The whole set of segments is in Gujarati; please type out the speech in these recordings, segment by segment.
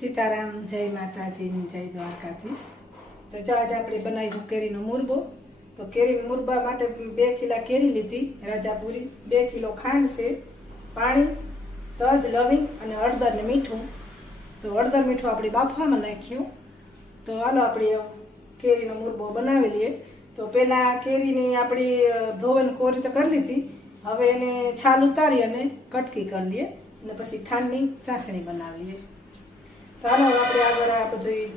सीताराम जय माताजी जय द्वारकाधीश। तो जो आज આપણે બનાવ્યું કેરીનો મુરબો। તો કેરીનો મુરબા માટે 2 કિલો કેરી લીધી, રાજાપુરી, 2 કિલો ખાંડ છે, પાણી, તજ, લવિંગ અને હળદર ને મીઠું। તો હળદર મીઠું આપણે બાફવામાં નાખ્યું। તો હાલો આપણે કેરીનો મુરબો બનાવી લઈએ। તો પહેલા કેરીની આપણી ધોવન કોરી તો કરી લીધી, હવે એને છાલ ઉતારી અને કટકી કરી લઈએ અને પછી ખાંડની ચાસણી બનાવી લઈએ। તો હાલો આપણે આગળ આ બધું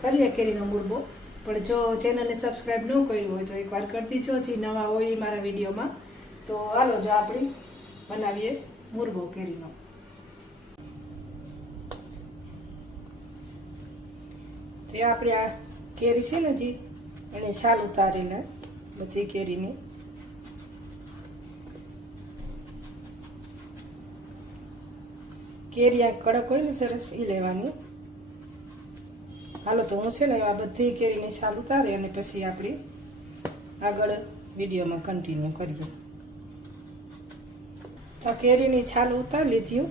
કરીએ કેરીનો મુરબો। પણ જો ચેનલને સબસ્ક્રાઈબ ન કર્યું હોય તો એકવાર કરી દીજો, જે નવા હોય મારા વિડીયોમાં। તો હાલો જો આપણે બનાવીએ મુરબો કેરીનો। તે આપણે આ કેરી છે ને જી એને છાલ ઉતારીને બધી કેરીની કેરી આ કડક હોય ને સરસ એ લેવાની। હાલો તો હું છે ને આ બધી કેરીની છાલ ઉતારી અને પછી આપણે આગળ વિડીયોમાં કન્ટિન્યુ કરીએ। તો કેરીની છાલ ઉતારી લીધી।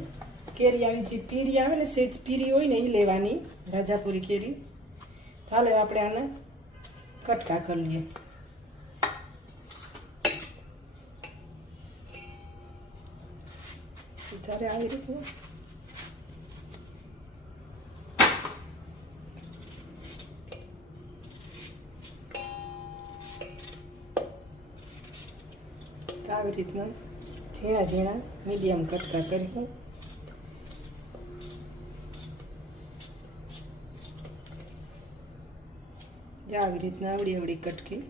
કેરી આવી જે પીળી આવે ને, સેજ પીળી હોય ને એ લેવાની, રાજાપુરી કેરી। તો હાલો આપણે આને કટકા કરી લઈએ। સુધારે આવી રીતનું આવી રીતના ઝીણા ઝીણા મીડિયમ કટકા કરીશું। આવી રીતના આવડી આવડી કટકી।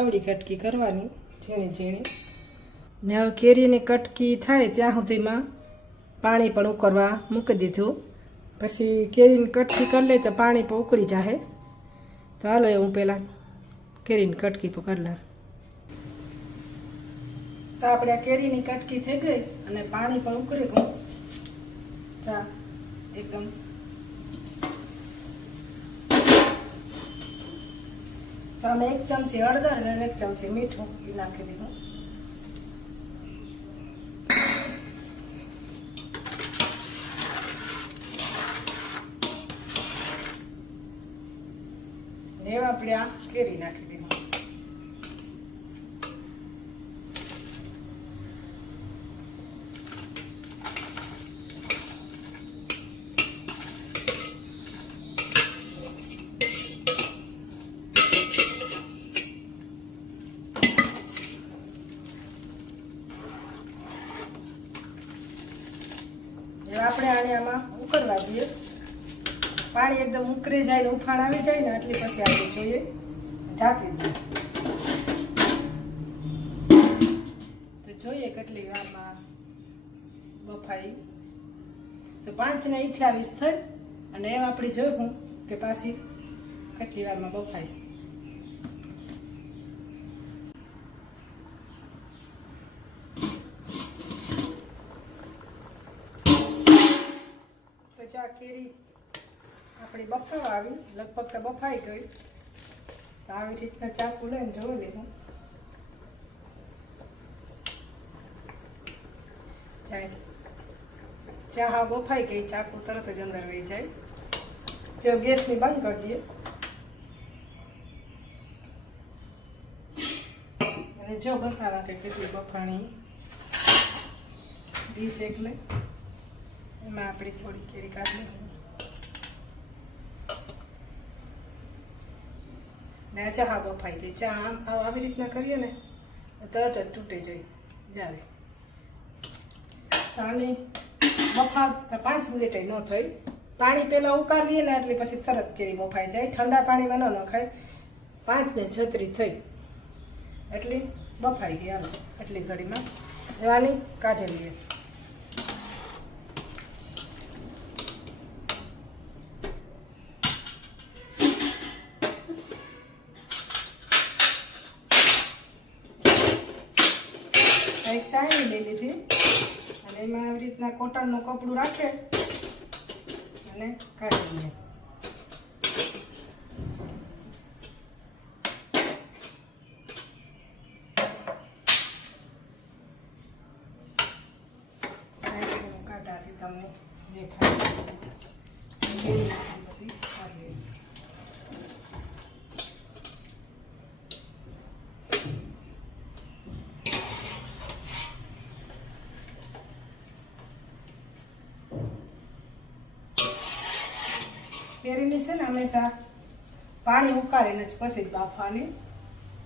આવડી કટકી કરવાની ઝીણી ઝીણી। ને હવે કેરીની કટકી થાય ત્યાં સુધીમાં પાણી પણ ઉકળવા મૂકી દીધું। પછી કેરીની કટકી કરી લે તો પાણી પણ ઉકળી જાય। તો હાલો હું પહેલાં કેરીની કટકી પણ કરી લઉં। તો આપણે આ કેરીની કટકી થઈ ગઈ અને પાણી પણ ઉકળી ગયું। ચા એકદમ તો અમે 1 ચમચી હળદર અને 1 ચમચી મીઠું એ નાખી દીધું। ને આપણે આ કેરી નાખી દીધું। આપણે આને આમાં ઉકળવા દઈએ। પાણી એકદમ ઉકળી જાય ને ઉફાણ આવી જાય ને એટલે પછી આપણે જોઈએ ઢાંકી દઈએ। તો જોઈએ કેટલી વારમાં બફાઈ। તો 5 ને 28 થઈ અને એમ આપણે જોયું કે પાછી કેટલી વારમાં બફાઈ। ચા કેરી આપણી બફાવા આવી, લગભગ તો બફાઈ ગઈ। તો આવી રીતના ચાકુ લઈને જોઈ લેવું જાય। ચા હા બફાઈ ગઈ, ચાકુ તરત જ અંદર વહી જાય। તો ગેસની બંધ કરી દઈએ અને જો બતાવા કે કેટલી બફાણી ડીશ એટલે એમાં આપણી થોડી કેરી કાઢી ને ચા બફાઈ ગઈ। ચા આમ આવી રીતના કરીએ ને તરત જ તૂટી જાય। આને બફાવતા 5 મિનિટ ન થઈ, પાણી પહેલાં ઉકાળીએ ને એટલે પછી તરત કેરી બફાઈ જાય। ઠંડા પાણીમાં ન નખાય। 5 ને 36 થઈ એટલી બફાઈ ગઈ। હાલો એટલી ઘડીમાં આની કાઢી લઈએ। એક ચાયણી લઈ લીધી અને એમાં આવી રીતના કોટનનું કપડું રાખે અને કાઢી લે. કાઢાથી તમને દેખાય બધી કાઢી. કેરીની છે ને હંમેશા પાણી ઉકાળીને જ પછી જ બાફવાની,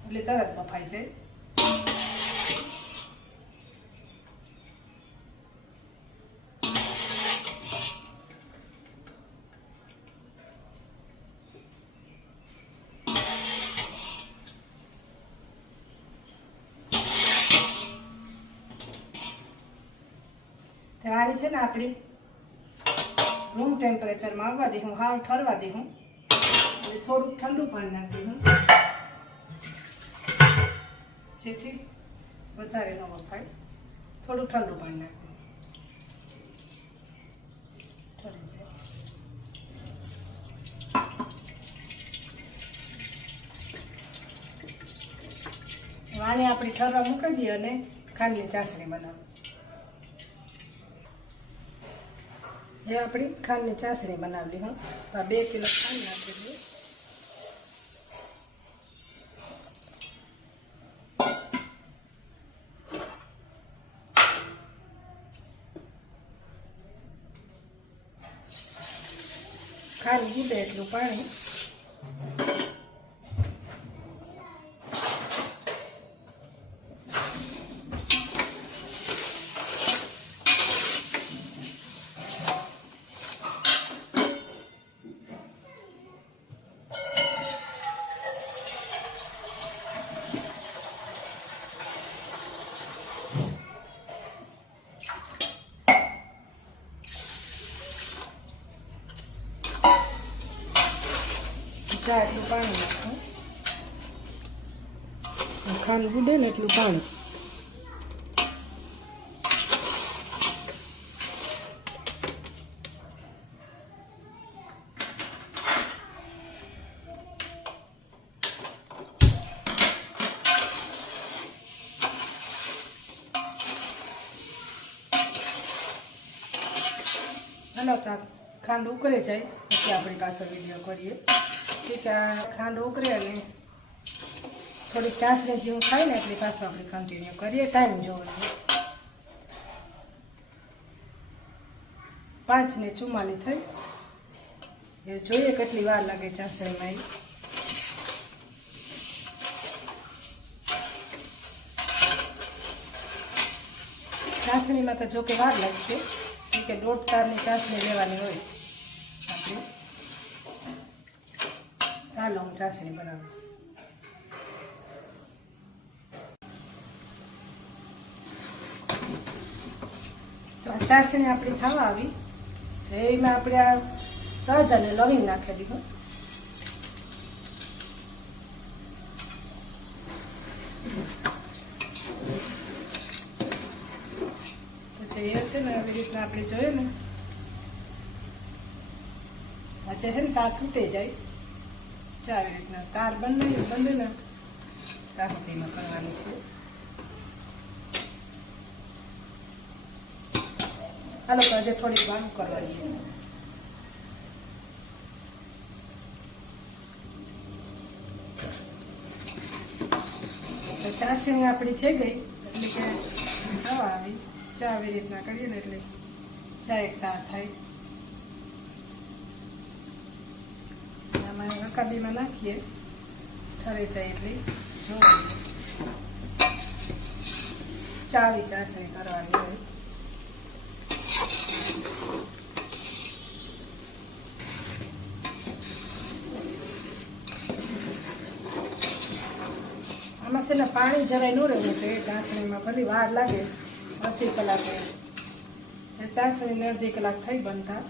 એટલે તરત બફાઈ જાય. આની છે ને આપણી રૂમ ટેમ્પરેચરમાં આવવા દે હું, હાવ ઠરવા દે હું, એટલે થોડુંક ઠંડુ પાણી નાખી હું, જેથી વધારે ન વફાય. થોડું ઠંડુ પાણી નાખી આને આપણી ઠરવા મૂકી દઈએ અને ખાંડની ચાસણી બનાવી. એ આપણી ખાંડની ચાસણી બનાવેલી હું. તો આ 2 કિલો ખાંડ નાખી દઈએ. ખાંડ ગીલે એટલું પાણી. એટલું પાણી નાખું, ખાંડ બુડે ને એટલું પાણી. ચાલો ખાંડ ઉકળે જાય પછી આપણી પાસે વિડીયો કરીએ. ઠીક, આ ખાંડ ઉકળે અને થોડીક ચાસણી જેવું થાય ને એટલે પાછું આપણે કન્ટિન્યુ કરીએ. ટાઈમ જોવો 5:44 થઈ. એ જોઈએ કેટલી વાર લાગે ચાસણીમાં. ચાસણીમાં તો જોકે વાર લાગશે, કે 1.5 તારની ચાસણી લેવાની હોય આપણે. હાલો હું ચાસણી બનાવું. તો આ ચાસણી આપણી થવા આવી. એમાં આપણે આ તજ અને લવિંગ નાખી દીધું. પછી એ છે ને આવી રીતના આપણે જોઈએ ને આજે છે ને તાર તૂટે જાય. આવી રીતના તાર બંને ને તાકતીમાં કરવાની છે. હાલો તો આજે થોડીક વાર કરવાની. તો ચાસણી આપણી થઈ ગઈ એટલે કે ખાવા આવી. ચા આવી રીતના કરીએ ને એટલે ચા એક તાર થાય. આમાં રકાબીમાં નાખીએ ઠરે જાય એટલી જોઈ ચાવી ચાસણી કરવાની હોય. આમાં છે ને પાણી જરાય ન રહેવું જોઈએ ચાસણીમાં. ભલે વાર લાગે અડધી કલાકે. ચાસણી 1.5 કલાક થઈ બનતા.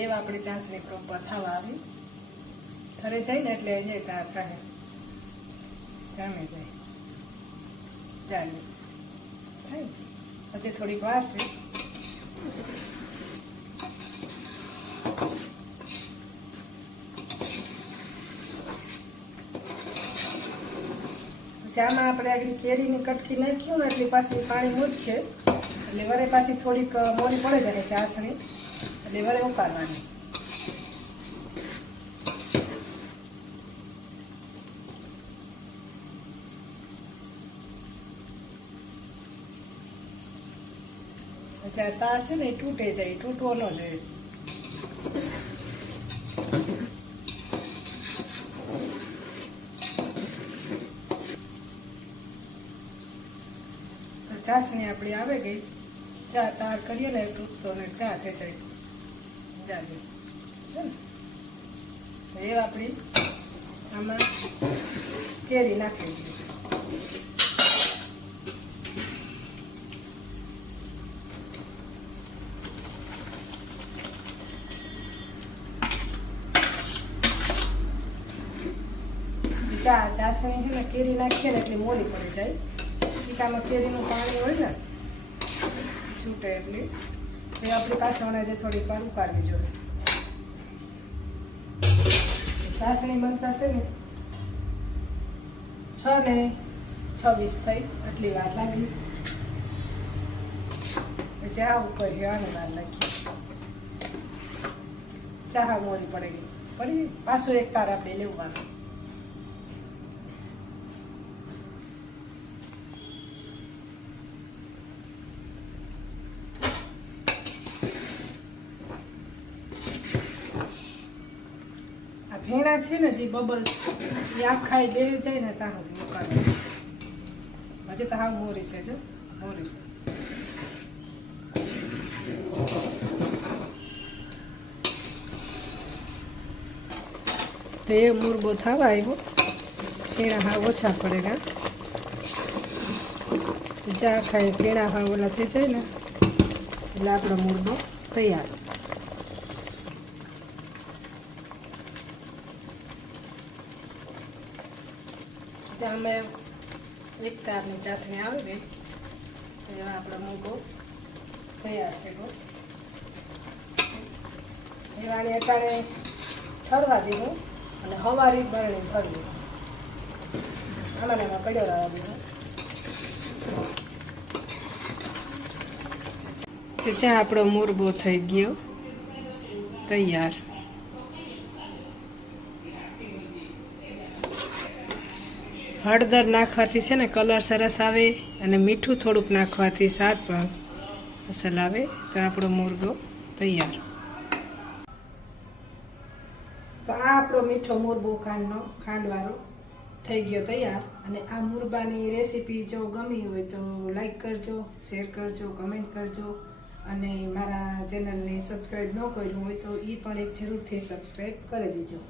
એવા આપણી ચાસણી પ્રોપર થવા આવી. ઠરે જાય ને એટલે જાય તાર કાઢે જામી જાય. ચાલો થાય પછી થોડીક વાર છે. પછી આમાં આપણે આગળ કેરીની કટકી નાખ્યું ને એટલે પાછી પાણી મૂકીએ એટલે વરે પાછી થોડીક મોરી પડે જાય ચાસણી એટલે વરે ઉકાળવાની. પછી આ તાર છે ને એ તૂટે જાય, તૂટવો ન જોઈએ. ચાસણી આપણી આવે ગઈ. ચા તાર કરીએ ને તૂટતો ને ચા થઈ જાય એ આપણી આમાં કેરી નાખી દઈએ. ચાસણી છે ને કેરી નાખીએ ને એટલે મોરી પડી જાય. ટીકામાં કેરીનું પાણી હોય ને છૂટે એટલે એ આપણી પાછળ જે થોડીક વાર ઉકાળવી જોઈએ. ચાસણી બનતા છે ને 6 ને 26 થઈ આટલી વાર લાગી. પછી આ ઉકળીએ આને વાર નાખીએ. ચા મોરી પડી ગઈ પાછું એક તાર આપણે લેવાનું. ભેણા છે ને જે બબલ્સ એ આખા બેસી જાય ને ત્યાં સુધી ઉકાળે. હજી તો હાવ મોરી છે, જો મોરી છે. તો એ મુરબો થવા આવ્યો. ભેણા હાવ ઓછા પડેગા. જા ખાઈ ભેણા હાવ ઓલા થઈ જાય ને એટલે આપણો મુરબો તૈયાર. અમે એક તારની ચાસણી આવી ગઈ તો આપણો મુરબો તૈયાર છે. એવાને અટાણે ઠરવા દીધું અને હવારી બરણી ઠરવી. આમાં એમાં કડ્યો રહેવા દીધું. તો ચા આપણો મુરબો થઈ ગયો તૈયાર. હળદર નાખવાથી છે ને કલર સરસ આવે અને મીઠું થોડુંક નાખવાથી સ્વાદ પણ અસલ આવે. તો આપણો મુરબો તૈયાર. તો આ આપણો મીઠો મુરબો ખાંડવાળો થઈ ગયો તૈયાર. અને આ મુરબાની રેસીપી જો ગમી હોય તો લાઈક કરજો, શેર કરજો, કમેન્ટ કરજો અને મારા ચેનલને સબસ્ક્રાઈબ ન કર્યું હોય તો એ પણ એક જરૂરથી સબસ્ક્રાઈબ કરી દેજો.